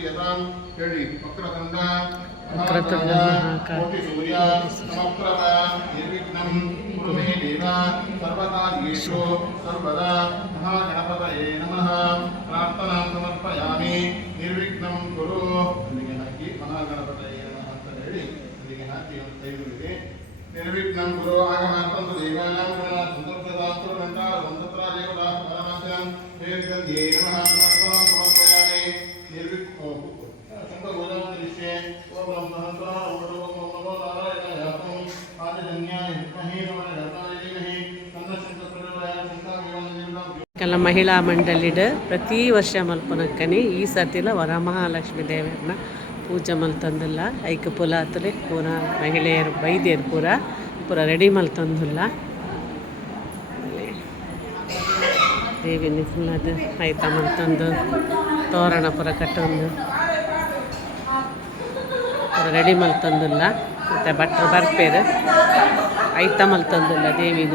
ಯತಾಂ ಹೇಳಿ ವಕ್ರತುಂಡ ವಕ್ರತುಂಡ ಮಹಾಕಾಯ, ಕೋಟಿ ಸೂರ್ಯ ಸಮಪ್ರಭ ನಿರ್ವಿಘ್ನಂ ಕುರು ಮೇ ದೇವ ಸರ್ವದಾ ಮಹಾಗಣಪತಯೇ ನಮಃ. ಪ್ರಾರ್ಥನಾಂ ಸಮರ್ಪಯಾಮಿ ನಿರ್ವಿಘ್ನಂ ಕುರು ಅಲ್ಲಿಗೆ ಹಾಕಿ ಮಹಾಗಣಪತಯೇ ನಮಃ ಅಂತ ಹೇಳಿ ಅಲ್ಲಿಗೆ ಹಾಕಿ ಒಂದು ನಿರ್ವಿಘ್ನಂ ಗುರು ಆಗಮಾಂತಂದು ದೇವಾನಾಂ ಸಂತರ್ಪದಾಂತು ಗಂಟಾ ಸಂತತ್ರ ದೇವತಾ ಪರಮಾತ್ಮಂ ವೇದ್ಗಂಧೇ ನಮಃ ಕೆಲ ಮಹಿಳಾ ಮಂಡಳಿಡ ಪ್ರತಿ ವರ್ಷ ಮಲ್ಪನಕ್ಕನಿ ಈ ಸರ್ತಿಲ ವರಮಹಾಲಕ್ಷ್ಮಿ ದೇವರನ್ನ ಪೂಜೆ ಮಲ್ತಂದಿಲ್ಲ. ಐಕ ಪುಲಾತಲೆ ಪೂರ ಮಹಿಳೆಯರು ಬೈದ್ಯರು ಪೂರ ಪೂರ ರೆಡಿ ಮಲ್ತಂದಿಲ್ಲ. ದೇವಿನಿ ಫುಲ್ ಆಯ್ತ ಐತ ಮಲ್ತಂದು, ತೋರಣ ಪುರ ಕಟ್ಟೊಂದು. ಪೂರ ರೆಡಿ ಮಲ್ತಂದಿಲ್ಲ. ಮತ್ತು ಭಟ್ರು ಬರ್ಪೇರು. ಐತ ಮಲ್ತಂದಿಲ್ಲ ದೇವಿನ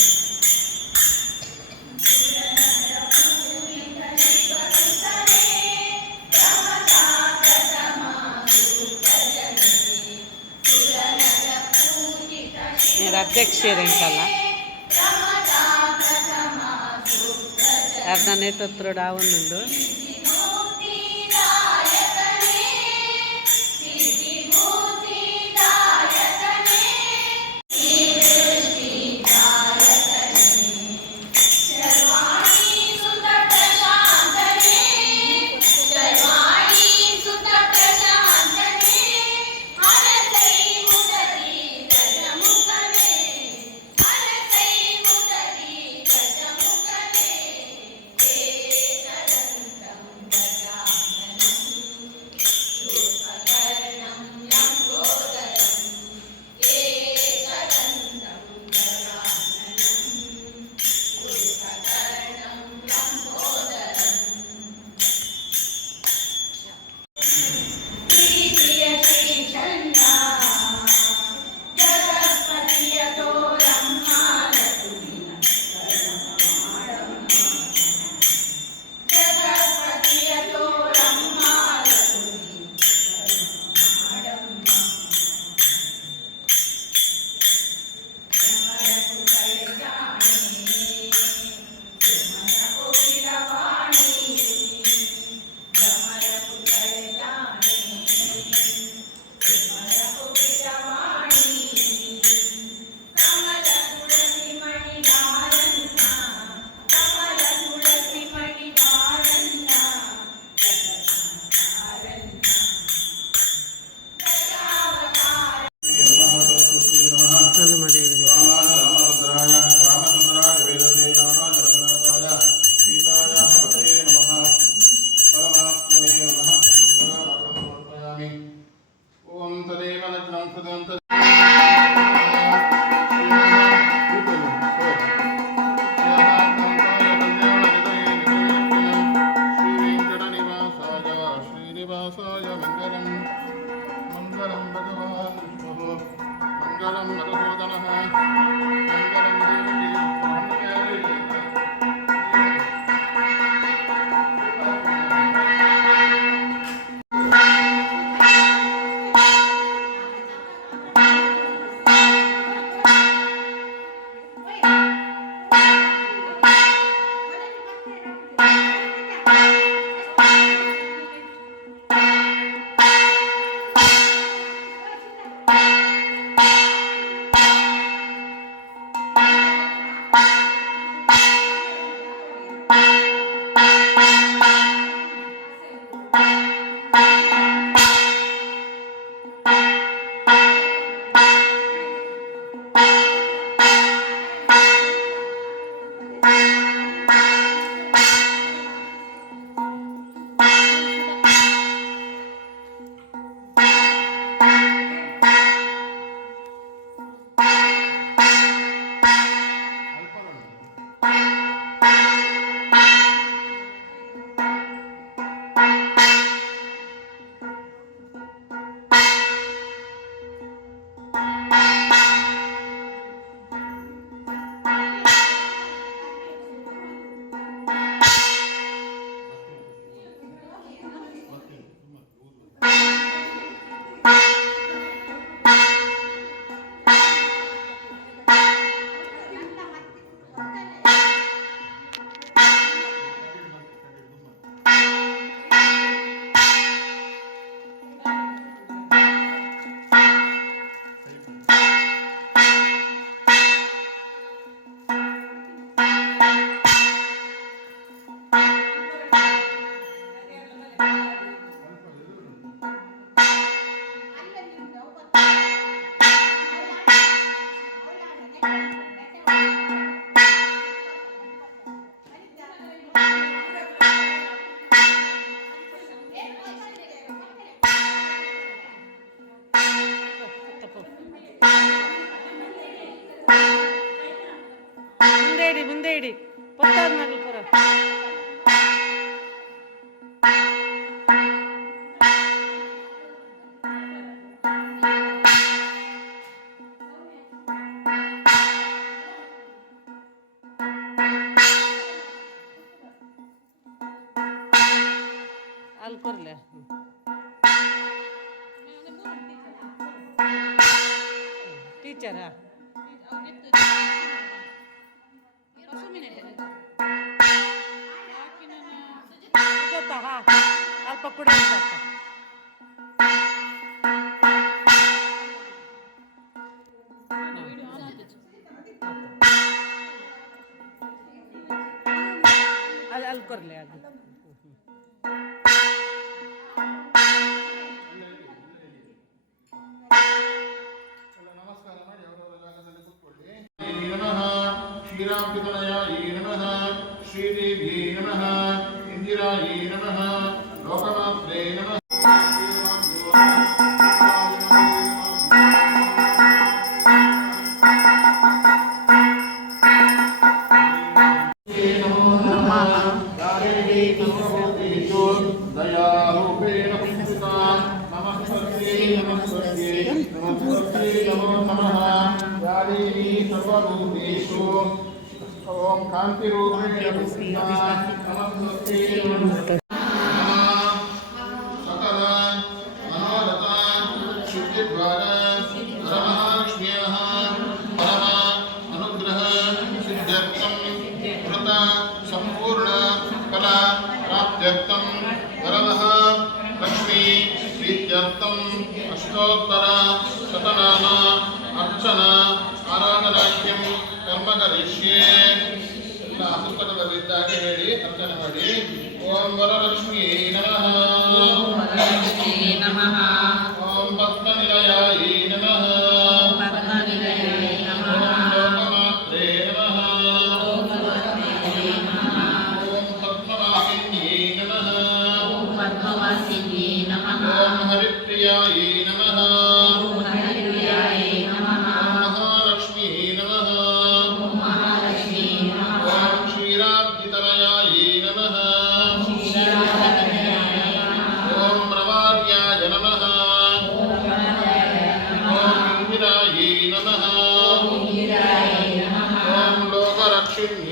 ಅಧ್ಯಕ್ಷರಂಕಲ್ಲ ಯಾರ್ದ ನೇತೃತ್ವ ಆವನ್ನುಂಡು ಟೀಚರಾ ಗೊತ್ತಾ ಅಲ್ಪ ಕೂಡ ఇందిరాపితనయాయే నమ. శ్రీదేవ్యై నమ. ఇందిరాయే నమ. లోకమాత్రే నమ. ಉಂಟು общении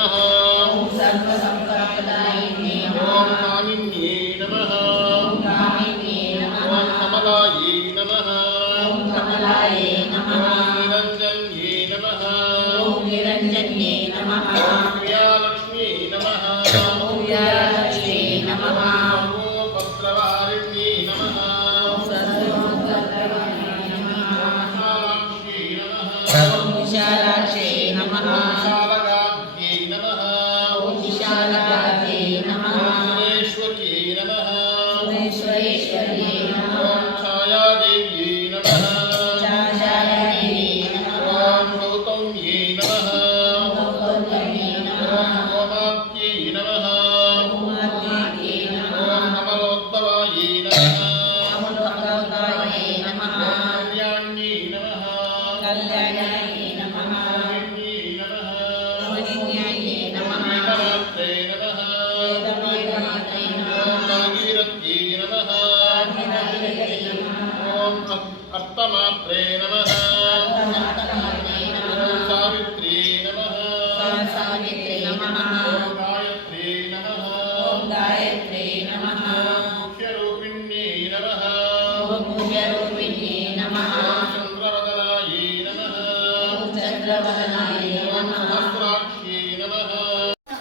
सर्वः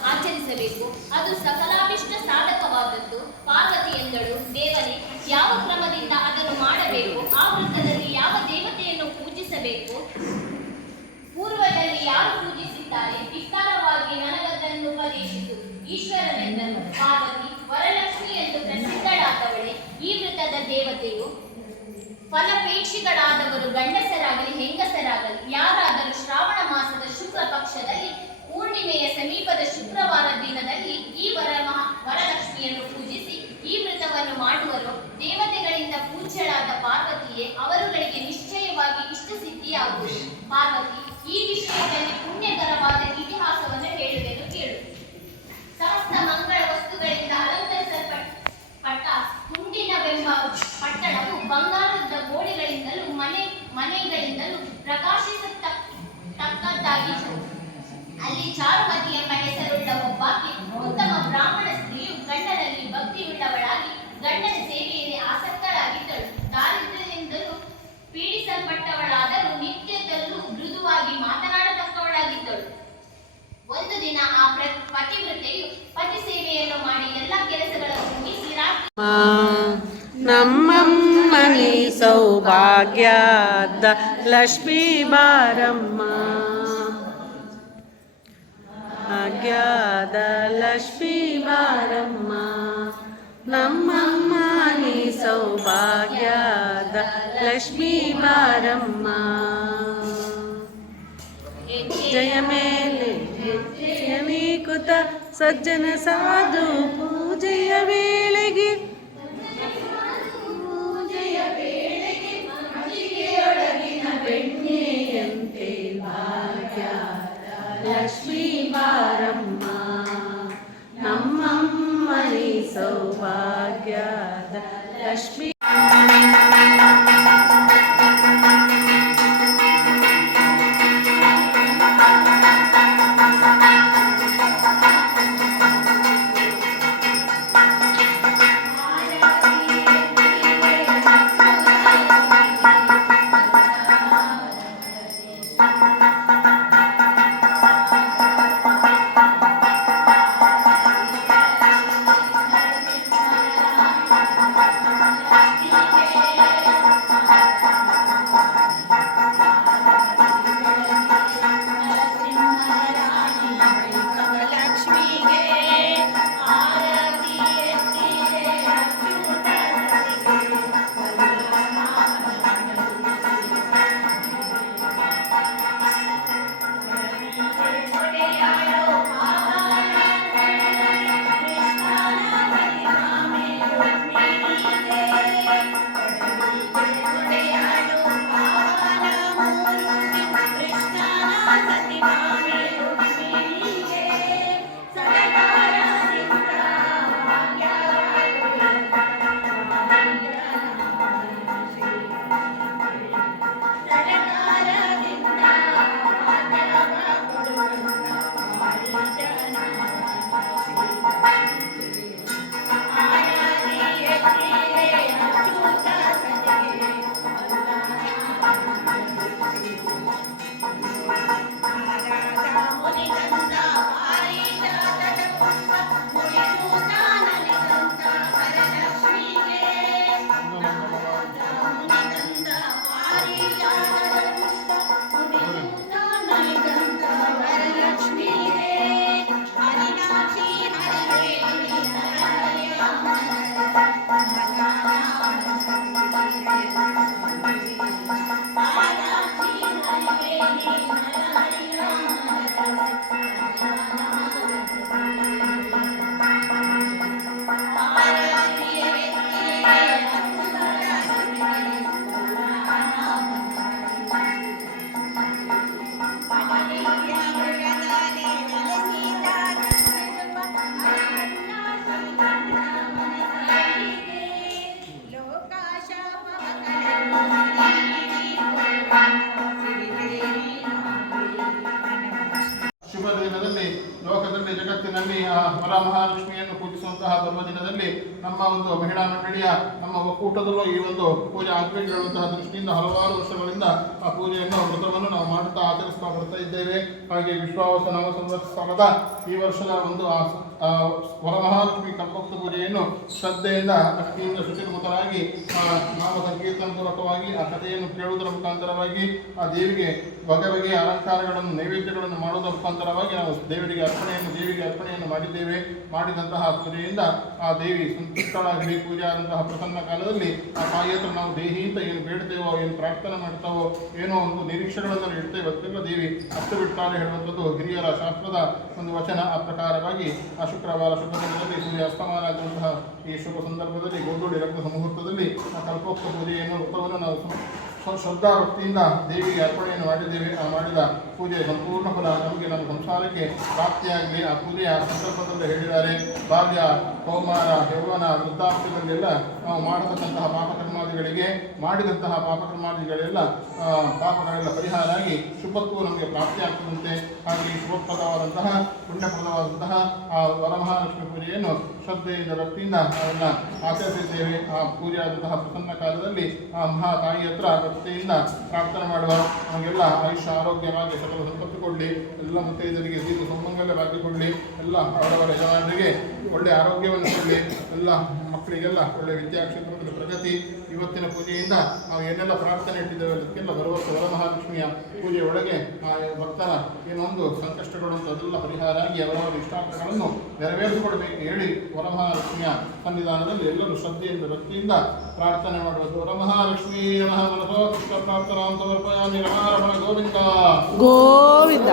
ಆಚರಿಸಬೇಕು. ಅದು ಸಕಲಾಭಿಷ್ಟ ಸಾಧಕವಾದದ್ದು. ಪಾರ್ವತಿ ಎಂದಳು ದೇವನೇ ಯಾವ ಕ್ರಮದಿಂದ ಅದನ್ನು ಮಾಡಬೇಕು? ಆ ವೃತ್ತದಲ್ಲಿ ಯಾವ ದೇವತೆಯನ್ನು ಪೂಜಿಸಬೇಕು? ಪೂರ್ವದಲ್ಲಿ ಯಾರು ಪೂಜಿಸಿದ್ದಾರೆ? ವಿಸ್ತಾರವಾಗಿ ನನಗದನ್ನು ಉಪದೇಶಿಸು ಈಶ್ವರನೆಂದನು. ಪಾರ್ವತಿ, ವರಲಕ್ಷ್ಮಿ ಎಂದು ಪ್ರಸಿದ್ಧಳಾದವಳೆ, ಈ ವೃತ್ತದ ದೇವತೆಯು ಫಲಪೇಕ್ಷಿಗಳಾದವರು ಗಂಡಸರಾಗಲಿ ಹೆಂಗಸರಾಗಲಿ ಯಾರಾದರೂ ಶ್ರಾವಣ ಮಾಸದ ಶುಕ್ಲ ಪಕ್ಷದಲ್ಲಿ ಪೂರ್ಣಿಮೆಯ ಸಮೀಪದ ಶುಕ್ರವಾರ ದಿನದಲ್ಲಿ ಪ್ರಕಾಶಿಸತಕ್ಕದ್ದಾಗಿತ್ತು ಅಲ್ಲಿ ಚಾರುಮತಿ ಎಂಬ ಹೆಸರುಳ್ಳ ಒಬ್ಬಾಕೆ ಉತ್ತಮ ಬ್ರಾಹ್ಮಣ ಸ್ತ್ರೀಯು ಗಂಡನಲ್ಲಿ ಭಕ್ತಿಯುಳ್ಳವಳಾಗಿ ಗಂಡನ ಸೇವೆಯಲ್ಲಿ ಆಸಕ್ತರಾಗಿದ್ದಳು ದಾರಿದ್ರ್ಯದಿಂದಲೂ ಪೀಡಿಸಲ್ಪಟ್ಟವಳಾದರೂ ನಿತ್ಯದಲ್ಲೂ ಮೃದುವಾಗಿ ಮಾತನಾಡತಕ್ಕವಳಾಗಿದ್ದಳು. ಒಂದು ದಿನ ಆ ಪತಿವ್ರತೆಯು ಪತಿ ಸೇವೆಯನ್ನು ಮಾಡಿ ಎಲ್ಲ ಕೆಲಸಗಳನ್ನು ಮುಗಿಸಿ ರಾತ್ರಿ ನಮ್ಮಮ್ಮನಿ ಸೌಭಾಗ್ಯದ ಲಕ್ಷ್ಮೀ ಬಾರಮ್ಮ. ಭಾಗ್ಯದ ಲಕ್ಷ್ಮೀ ಬಾರಮ್ಮ ನಮ್ಮಮ್ಮ ನೀ ಸೌಭಾಗ್ಯದ ಲಕ್ಷ್ಮೀ ಬಾರಮ್ಮ ಜಯ ಮೇಲೆ ಜಯ ನೀಕುತ ಲಕ್ಷ್ಮೀ ಶುಭ ದಿನದಲ್ಲಿ ಲೋಕದಲ್ಲಿ ಜಗತ್ತಿನಲ್ಲಿ, ಆ ವರ ಮಹಾಲಕ್ಷ್ಮಿಯನ್ನು ಪೂಜಿಸುವಂತಹ ಪರ್ವ ದಿನದಲ್ಲಿ ನಮ್ಮ ಒಂದು ಮಹಿಳಾ ಮಂಡಳಿಯ, ನಮ್ಮ ಒಕ್ಕೂಟದಲ್ಲೂ ಈ ಒಂದು ಪೂಜೆ ಆಗಬೇಕಿರುವಂತಹ ದೃಷ್ಟಿಯಿಂದ ಹಲವಾರು ವರ್ಷಗಳಿಂದ ಆ ಪೂಜೆಯನ್ನು, ವ್ರತವನ್ನು ನಾವು ಮಾಡುತ್ತಾ ಆಚರಿಸ್ತಾ ಬರ್ತಾ ಇದ್ದೇವೆ. ಹಾಗೆ ವಿಶ್ವಾವಸ ನವ ಸಂವತ್ಸರದ ಈ ವರ್ಷದ ಒಂದು ಆ ವರಮಹಾಲಕ್ಷ್ಮಿ ಕಲ್ಪೋಕ್ತ ಪೂಜೆಯನ್ನು ಶ್ರದ್ಧೆಯಿಂದ ಭಕ್ತಿಯಿಂದ ಶುಚಿರ್ಮುಖರಾಗಿ ನಾಮ ಸಂಕೀರ್ತನ ಪೂರ್ವಕವಾಗಿ ಆ ಕಥೆಯನ್ನು ಕೇಳುವುದರ ಮುಖಾಂತರವಾಗಿ, ಆ ದೇವಿಗೆ ಬಗೆ ಬಗೆಯ ಅಲಂಕಾರಗಳನ್ನು, ನೈವೇದ್ಯಗಳನ್ನು ಮಾಡುವುದರ ಮುಖಾಂತರವಾಗಿ ನಾವು ದೇವರಿಗೆ ಅರ್ಪಣೆಯನ್ನು, ದೇವಿಗೆ ಅರ್ಪಣೆ ಅರ್ಪಣೆಯನ್ನು ಮಾಡಿದ್ದೇವೆ. ಮಾಡಿದಂತಹ ಪೂಜೆಯಿಂದ ಆ ದೇವಿ ಸಂತುಷ್ಟಳಾಗಲಿ ಪೂಜೆ ಆದಂತಹ ಪ್ರಸನ್ನ ಕಾಲದಲ್ಲಿ ಆ ತಾಯಿ ನಾವು ದೇಹಿಯಿಂದ ಏನು ಬೇಡ್ತೇವೋ ಏನು ಪ್ರಾರ್ಥನೆ ಮಾಡ್ತಾವೋ ಏನೋ ಒಂದು ನಿರೀಕ್ಷೆಗಳನ್ನು ಇಡ್ತೇವೆ. ಅದಕ್ಕೆಲ್ಲ ದೇವಿ ಅಷ್ಟು ಬಿಡ್ತಾಳೆ ಹೇಳುವಂಥದ್ದು ಹಿರಿಯರ ಶಾಸ್ತ್ರದ ಒಂದು ವಚನ. ಆ ಪ್ರಕಾರವಾಗಿ ಆ ಶುಕ್ರವಾರ ಶುಭ ದಿನದಲ್ಲಿ ಸೂರ್ಯ ಅಸ್ತಮಾನ ಆಗುವಂತಹ ಈ ಶುಭ ಸಂದರ್ಭದಲ್ಲಿ ಗೋಧೂಳಿ ರಕ್ತ ಮುಹೂರ್ತದಲ್ಲಿ ಆ ಕಲ್ಪೋಕ್ತ ಪೂಜೆಯನ್ನು, ವ್ರತವನ್ನು ನಾವು ಶ್ರದ್ಧಾ ವೃತ್ತಿಯಿಂದ ದೇವಿಗೆ ಅರ್ಪಣೆಯನ್ನು ಮಾಡಿದ್ದೇವೆ. ಆ ಮಾಡಿದ ಪೂಜೆ ಸಂಪೂರ್ಣ ಫಲ ನಮಗೆ ನಮ್ಮ ಸಂಸಾರಕ್ಕೆ ಪ್ರಾಪ್ತಿಯಾಗಲಿ. ಆ ಪೂಜೆಯ ಸಂದರ್ಭದಲ್ಲಿ ಹೇಳಿದ್ದಾರೆ ಬಾಲ್ಯ ಕೌಮಾರ, ಯೌವನ, ವೃದ್ಧಾಪ್ಯದಲ್ಲೆಲ್ಲ ನಾವು ಮಾಡತಕ್ಕಂತಹ ಪಾಪಕರ್ಮಾದಿಗಳಿಗೆ, ಮಾಡಿದಂತಹ ಪಾಪಕರ್ಮಾದಿಗಳೆಲ್ಲ ಪಾಪಗಳೆಲ್ಲ ಪರಿಹಾರ ಆಗಿ ಶುಭತ್ವವು ನಮಗೆ ಪ್ರಾಪ್ತಿಯಾಗ್ತದಂತೆ. ಹಾಗೆ ಶುಭಪ್ರದವಾದಂತಹ, ಪುಣ್ಯಪ್ರದವಾದಂತಹ, ಆ, ವರಮಹಾಲಕ್ಷ್ಮಿ ಪೂಜೆಯನ್ನು ಶ್ರದ್ಧೆಯಿಂದ ಭಕ್ತಿಯಿಂದ ಅವನ್ನು ಆಚರಿಸಿದ್ದೇವೆ. ಆ ಪೂಜೆ ಆದಂತಹ ಪ್ರಸನ್ನ ಕಾಲದಲ್ಲಿ ಆ ಮಹಾ ತಾಯಿ ಹತ್ರ ಭಕ್ತಿಯಿಂದ ಪ್ರಾರ್ಥನೆ ಮಾಡುವ ನಮಗೆಲ್ಲ ಆಯುಷ್ಯ ಆರೋಗ್ಯವಾಗಿ ಸಕಲ ಸಂಪತ್ತು ಕೊಡಲಿ. ಎಲ್ಲ ಮುತ್ತೈದರಿಗೆ ದೀರ್ಘ ಸುಮಂಗಲವಾಗಿ ಕೊಡಲಿ. ಎಲ್ಲ ಅವರವರ ಯಜಮಾನರಿಗೆ ಒಳ್ಳೆಯ ಆರೋಗ್ಯವನ್ನು ಕೊಡಲಿ. ಎಲ್ಲ ಮಕ್ಕಳಿಗೆಲ್ಲ ಒಳ್ಳೆ ವಿದ್ಯಾಕ್ಷೇತ್ರದ ಪ್ರಗತಿ ಇವತ್ತಿನ ಪೂಜೆಯಿಂದ ನಾವು ಏನೆಲ್ಲ ಪ್ರಾರ್ಥನೆ ಇಟ್ಟಿದ್ದೇವೆ ಅದಕ್ಕೆಲ್ಲ ಬರುವಂತ ವರಮಹಾಲಕ್ಷ್ಮಿಯ ಪೂಜೆ ಆ ಭಕ್ತರ ಏನೊಂದು ಸಂಕಷ್ಟಗಳು ಅಂತ ಅದೆಲ್ಲ ಪರಿಹಾರ ಆಗಿ ಅವರವರ ಇಷ್ಟಾರ್ಥಗಳನ್ನು ನೆರವೇರಿಸಿಕೊಡಬೇಕು ಹೇಳಿ ವರಮಹಾಲಕ್ಷ್ಮಿಯ ಸನ್ನಿಧಾನದಲ್ಲಿ ಎಲ್ಲರೂ ಶ್ರದ್ಧೆಯಿಂದ, ಭಕ್ತಿಯಿಂದ ಪ್ರಾರ್ಥನೆ ಮಾಡಬೇಕು ವರಮಹಾಲಕ್ಷ್ಮೀ ನಮಃ. ಮನಸೋ ಕೃಷ್ಣ ಪ್ರಾರ್ಥನಾ ಸಮರ್ಪಯಾಮಿ ಗೋವಿಂದ. ಗೋವಿಂದ.